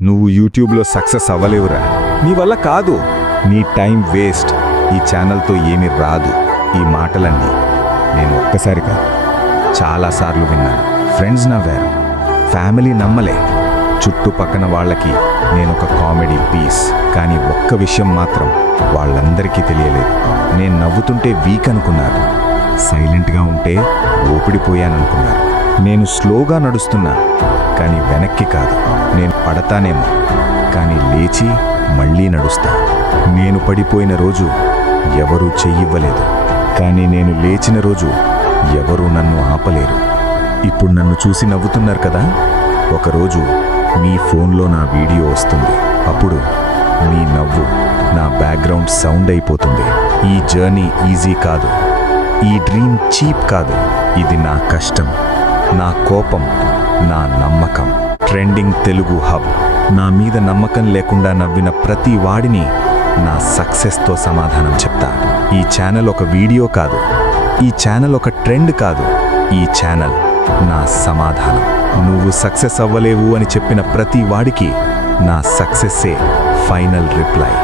నువ్వు యూట్యూబ్లో సక్సెస్ అవ్వలేవురా, నీ వల్ల కాదు, నీ టైం వేస్ట్, ఈ ఛానల్తో ఏమీ రాదు. ఈ మాటలన్నీ నేను ఒక్కసారి కాదు చాలాసార్లు విన్నాను. ఫ్రెండ్స్ నవ్వారు, ఫ్యామిలీ నమ్మలే, చుట్టుపక్కన వాళ్ళకి నేనొక కామెడీ పీస్. కానీ ఒక్క విషయం మాత్రం వాళ్ళందరికీ తెలియలేదు. నేను నవ్వుతుంటే వీక్ అనుకున్నారు, సైలెంట్గా ఉంటే ఓపిడిపోయాననుకున్నారు. నేను స్లోగా నడుస్తున్నా, కానీ వెనక్కి కాదు. నేను పడతానేమో, కానీ లేచి మళ్ళీ నడుస్తా. నేను పడిపోయిన రోజు ఎవరూ చెయ్యివ్వలేదు, కానీ నేను లేచిన రోజు ఎవరూ నన్ను ఆపలేరు. ఇప్పుడు నన్ను చూసి నవ్వుతున్నారు కదా, ఒకరోజు మీ ఫోన్లో నా వీడియో వస్తుంది. అప్పుడు మీ నవ్వు నా బ్యాక్గ్రౌండ్ సౌండ్ అయిపోతుంది. ఈ జర్నీ ఈజీ కాదు, ఈ డ్రీమ్ చీప్ కాదు. ఇది నా కష్టం, నా కోపం, నా నమ్మకం. Trending Telugu hub. నా మీద నమ్మకం లేకుండా నవ్విన ప్రతి వాడిని నా సక్సెస్తో సమాధానం చెప్తా. ఈ ఛానల్ ఒక వీడియో కాదు, ఈ ఛానల్ ఒక ట్రెండ్ కాదు, ఈ ఛానల్ నా సమాధానం. నువ్వు సక్సెస్ అవ్వలేవు అని చెప్పిన ప్రతి వాడికి నా సక్సెస్సే ఫైనల్ రిప్లై.